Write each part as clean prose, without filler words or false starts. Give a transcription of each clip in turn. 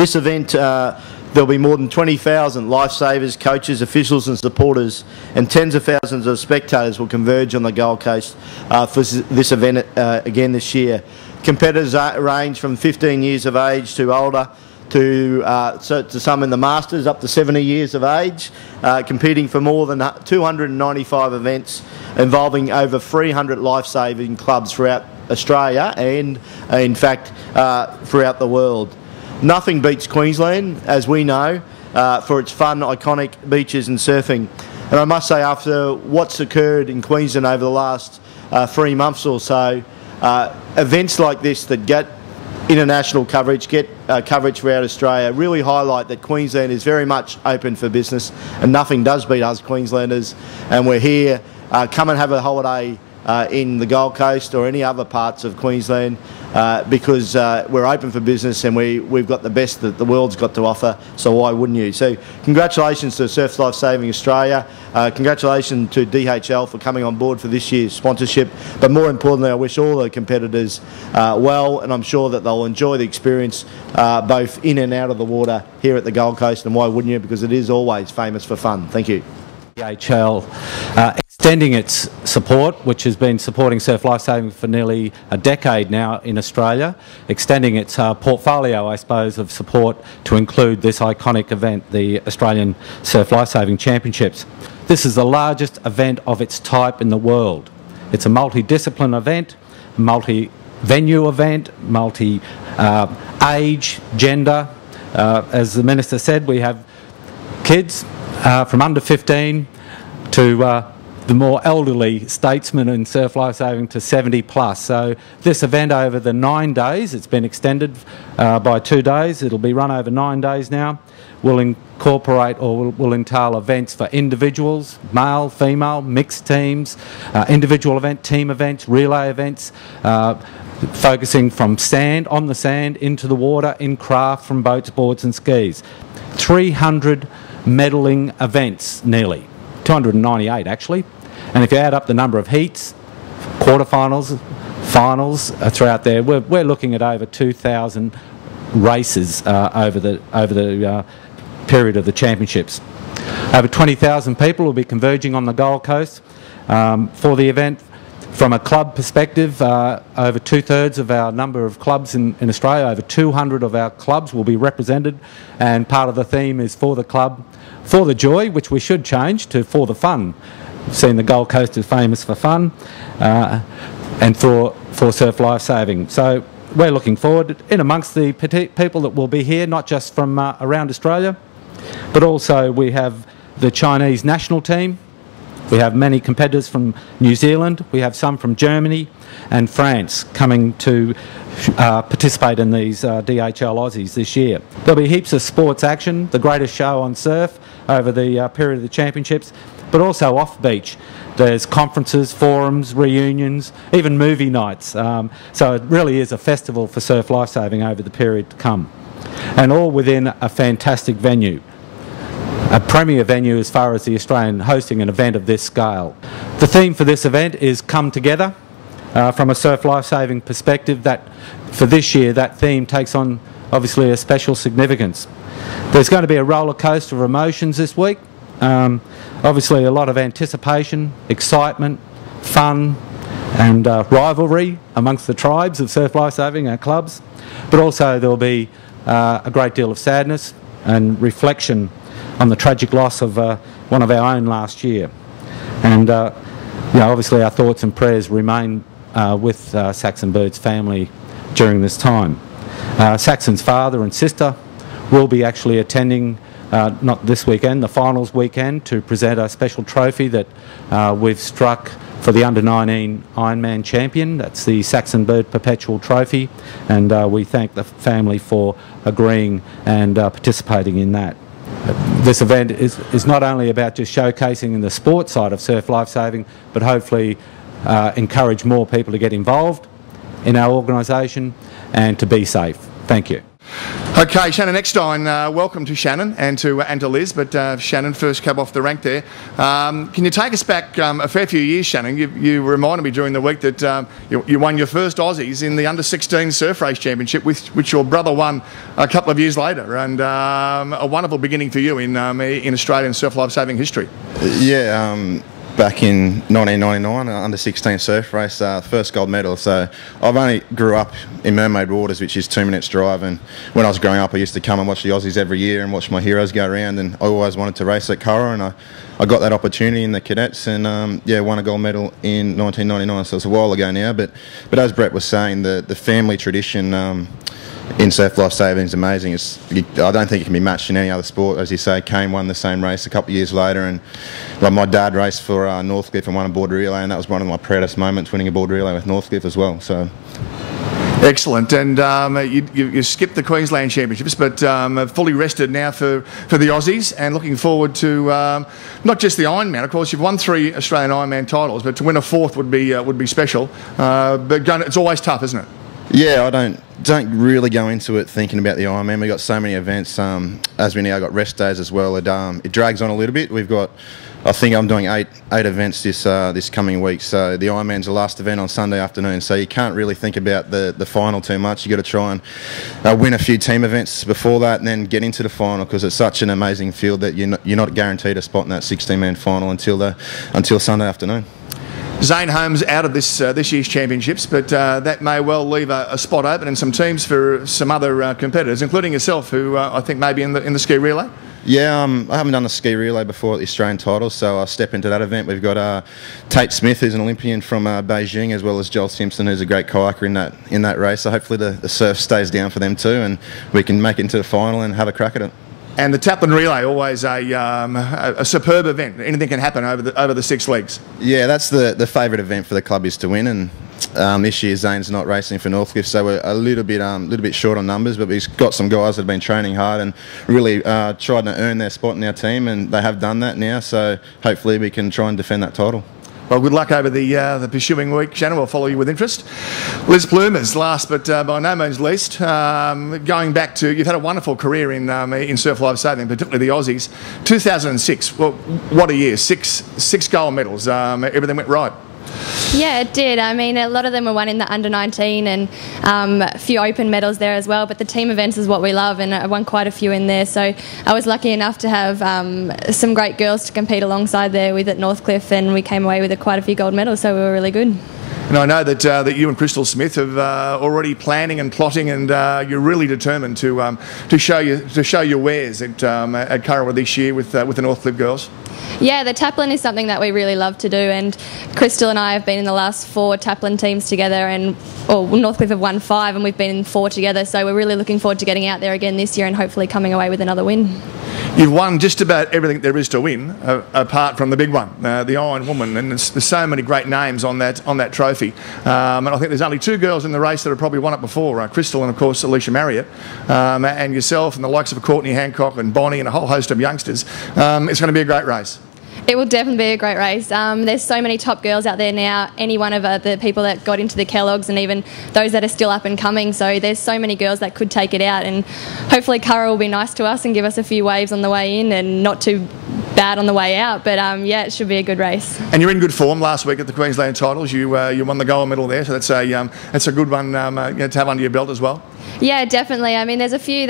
This event, there'll be more than 20,000 lifesavers, coaches, officials and supporters, and tens of thousands of spectators will converge on the Gold Coast for this event again this year. Competitors range from 15 years of age to older, to some in the Masters up to 70 years of age, competing for more than 295 events involving over 300 life-saving clubs throughout Australia and, in fact, throughout the world. Nothing beats Queensland, as we know, for its fun, iconic beaches and surfing. And I must say, after what's occurred in Queensland over the last 3 months or so, events like this that get international coverage, get coverage throughout Australia, really highlight that Queensland is very much open for business, and nothing does beat us Queenslanders. And we're here, come and have a holiday in the Gold Coast or any other parts of Queensland, because we're open for business and we've got the best that the world's got to offer, so why wouldn't you? So congratulations to Surf Life Saving Australia, congratulations to DHL for coming on board for this year's sponsorship, but more importantly I wish all the competitors well, and I'm sure that they'll enjoy the experience both in and out of the water here at the Gold Coast, and why wouldn't you, because it is always famous for fun. Thank you. DHL extending its support, which has been supporting surf lifesaving for nearly a decade now in Australia, extending its portfolio, I suppose, of support to include this iconic event, the Australian Surf Lifesaving Championships. This is the largest event of its type in the world. It's a multi-discipline event, multi-venue event, multi-age, gender. As the Minister said, we have kids from under 15 to the more elderly statesmen in surf lifesaving to 70 plus. So this event over the 9 days, it's been extended by 2 days, it'll be run over 9 days now, will incorporate or will entail events for individuals, male, female, mixed teams, individual event, team events, relay events, focusing from sand, on the sand, into the water, in craft, from boats, boards and skis. 300 medaling events, nearly 298 actually, and if you add up the number of heats, quarterfinals, finals throughout there, we're looking at over 2,000 races over the period of the championships. Over 20,000 people will be converging on the Gold Coast for the event. From a club perspective, over 2/3 of our number of clubs in Australia, over 200 of our clubs will be represented, and part of the theme is for the club, for the joy, which we should change to for the fun. We've seen the Gold Coast is famous for fun, and for surf lifesaving. So we're looking forward, in amongst the people that will be here, not just from around Australia, but also we have the Chinese national team. We have many competitors from New Zealand, we have some from Germany and France coming to participate in these DHL Aussies this year. There'll be heaps of sports action, the greatest show on surf over the period of the championships, but also off-beach. There's conferences, forums, reunions, even movie nights. So it really is a festival for surf lifesaving over the period to come. And all within a fantastic venue. A premier venue as far as the Australian hosting an event of this scale. The theme for this event is Come Together. From a surf lifesaving perspective, that for this year that theme takes on obviously a special significance. There's going to be a roller coaster of emotions this week. Obviously a lot of anticipation, excitement, fun and rivalry amongst the tribes of surf lifesaving, our clubs, but also there'll be a great deal of sadness and reflection on the tragic loss of one of our own last year. And obviously our thoughts and prayers remain with Saxon Bird's family during this time. Saxon's father and sister will be actually attending, not this weekend, the finals weekend, to present a special trophy that we've struck for the under-19 Ironman champion. That's the Saxon Bird Perpetual Trophy, and we thank the family for agreeing and participating in that. This event is not only about just showcasing the sports side of surf lifesaving, but hopefully encourage more people to get involved in our organisation and to be safe. Thank you. Okay, Shannon Eckstein, welcome to Shannon and to Liz. But Shannon, first cab off the rank there. Can you take us back a fair few years, Shannon? You reminded me during the week that you won your first Aussies in the under-16 surf race championship, which your brother won a couple of years later, and a wonderful beginning for you in Australian surf lifesaving history. Yeah. Back in 1999, under 16 surf race, first gold medal. So I've only grew up in Mermaid Waters, which is 2 minutes drive, and when I was growing up I used to come and watch the Aussies every year and watch my heroes go around, and I always wanted to race at Curragh, and I got that opportunity in the cadets, and won a gold medal in 1999, so it's a while ago now, but as Brett was saying, the family tradition in surf lifesaving is amazing. I don't think it can be matched in any other sport. As you say, Kane won the same race a couple of years later, and my dad raced for Northcliffe and won a board relay, and that was one of my proudest moments, winning a board relay with Northcliffe as well. So. Excellent, and you skipped the Queensland Championships, but fully rested now for the Aussies, and looking forward to not just the Ironman. Of course, you've won 3 Australian Ironman titles, but to win a 4th would be special. But it's always tough, isn't it? Yeah, I don't really go into it thinking about the Ironman. We've got so many events, as we now got rest days as well. It drags on a little bit. We've got, I think I'm doing eight events this coming week. So the Ironman's the last event on Sunday afternoon. So you can't really think about the final too much. You got to try and win a few team events before that, and then get into the final, because it's such an amazing field that you're not guaranteed a spot in that 16-man final until Sunday afternoon. Zane Holmes out of this year's championships, but that may well leave a spot open and some teams for some other competitors, including yourself, who I think may be in the ski relay. Yeah, I haven't done the ski relay before at the Australian titles, so I'll step into that event. We've got Tate Smith, who's an Olympian from Beijing, as well as Joel Simpson, who's a great kayaker in that race. So hopefully the surf stays down for them too, and we can make it into the final and have a crack at it. And the Taplin Relay, always a superb event. Anything can happen over the 6 legs. Yeah, that's the favourite event for the club, is to win, and this year Zane's not racing for Northcliffe, so we're a little bit short on numbers, but we've got some guys that have been training hard and really tried to earn their spot in our team, and they have done that now, so hopefully we can try and defend that title. Well, good luck over the pursuing week, Shannon. We'll follow you with interest. Liz Plumers, last but by no means least, going back to, you've had a wonderful career in surf lifesaving, particularly the Aussies. 2006, well, what a year! Six gold medals. Everything went right. Yeah, it did. I mean, a lot of them were won in the under-19, and a few open medals there as well, but the team events is what we love, and I won quite a few in there, so I was lucky enough to have some great girls to compete alongside there with at Northcliffe, and we came away with quite a few gold medals, so we were really good. And I know that you and Crystal Smith have already planning and plotting, and you're really determined to show your wares at Curragh this year with the Northcliffe girls. Yeah, the Taplin is something that we really love to do, and Crystal and I have been in the last 4 Taplin teams together, and Northcliffe have won 5 and we've been in 4 together, so we're really looking forward to getting out there again this year and hopefully coming away with another win. You've won just about everything there is to win, apart from the big one, the Iron Woman, and there's so many great names on that trophy. And I think there's only 2 girls in the race that have probably won it before, Crystal and of course Alicia Marriott, and yourself and the likes of Courtney Hancock and Bonnie and a whole host of youngsters. It's going to be a great race. It will definitely be a great race. There's so many top girls out there now, any one of the people that got into the Kellogg's and even those that are still up and coming, so there's so many girls that could take it out, and hopefully Curragh will be nice to us and give us a few waves on the way in and not too bad on the way out, but yeah, it should be a good race. And you're in good form. Last week at the Queensland titles you won the gold medal there, so that's a good one to have under your belt as well. Yeah, definitely. I mean, there's a few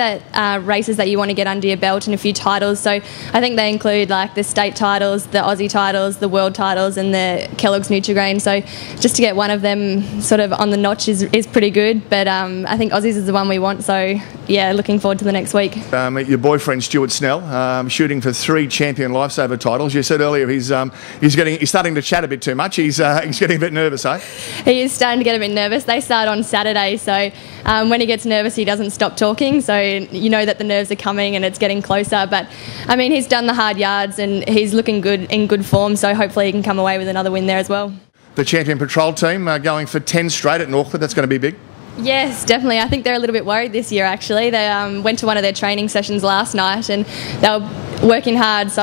races that you want to get under your belt and a few titles, so I think they include like the state titles, the Aussie titles, the world titles and the Kellogg's Nutrigrain, so just to get one of them sort of on the notch is pretty good, but I think Aussies is the one we want, so yeah, looking forward to the next week. Your boyfriend Stuart Snell, shooting for 3 champion lifesaver titles. You said earlier he's starting to chat a bit too much. He's getting a bit nervous, eh? He is starting to get a bit nervous. They start on Saturday, so when he gets nervous he doesn't stop talking, so you know that the nerves are coming and it's getting closer, but I mean, he's done the hard yards and he's looking good, in good form, so hopefully he can come away with another win there as well. The champion patrol team going for 10 straight at Northcliffe, that's going to be big. Yes, definitely. I think they're a little bit worried this year actually. They went to one of their training sessions last night and they were working hard, so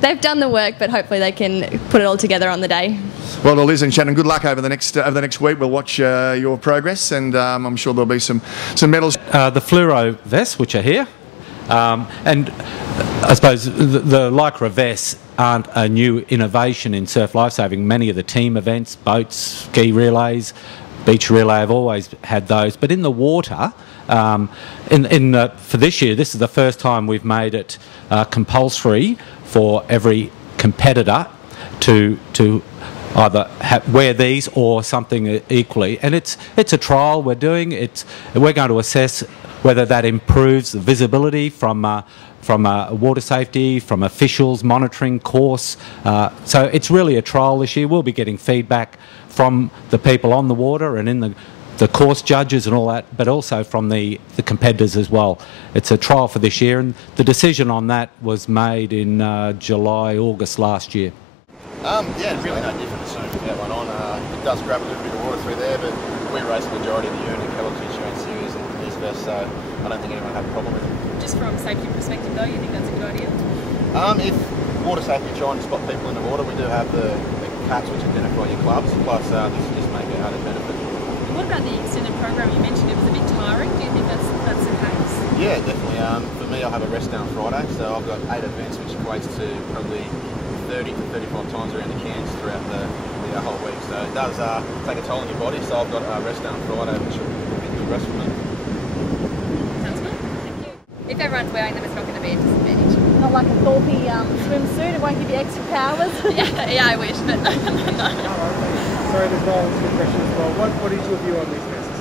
they've done the work, but hopefully they can put it all together on the day. Well, Liz and Shannon, good luck over the next week. We'll watch your progress, and I'm sure there'll be some medals. The fluoro vests, which are here, and I suppose the Lycra vests aren't a new innovation in surf lifesaving. Many of the team events, boats, ski relays, beach relay have always had those. But in the water, for this year, this is the first time we've made it compulsory for every competitor to either wear these or something equally. And it's a trial we're doing. We're going to assess whether that improves the visibility from water safety, from officials monitoring course. So it's really a trial this year. We'll be getting feedback from the people on the water and in the course judges and all that, but also from the competitors as well. It's a trial for this year, and the decision on that was made in July, August last year. Yeah, really no different as soon as we get one on. It does grab a little bit of water through there, but we race the majority of the year in the Kellogg's Insurance Series and these vests, so I don't think anyone will have a problem with it. Just from a safety perspective though, you think that's a good idea? If water safety trying to spot people in the water, we do have the cats which identify your clubs, plus this just make an added benefit. What about the extended program? You mentioned it was a bit tiring. Do you think that's the case? Yeah, definitely. For me, I'll have a rest down Friday, so I've got 8 events, which equates to probably 30 to 35 times around the Cairns throughout the whole week. So it does take a toll on your body, so I've got a rest down Friday, which will be a good rest for me. Sounds good. Thank you. If everyone's wearing them, it's not going to be a disadvantage. Not like a Thorpe swimsuit, it won't give you extra powers. yeah, I wish, but no. Sorry, there's no question as well. What is your view on these vests?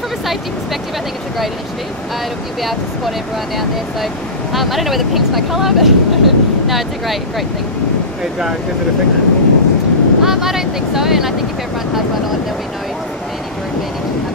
From a safety perspective, I think it's a great initiative. You'll be able to spot everyone out there. So I don't know whether pink's my colour, but no, it's a great thing. And does it affect you? I don't think so, and I think if everyone has one on, there'll be no disadvantage or advantage in having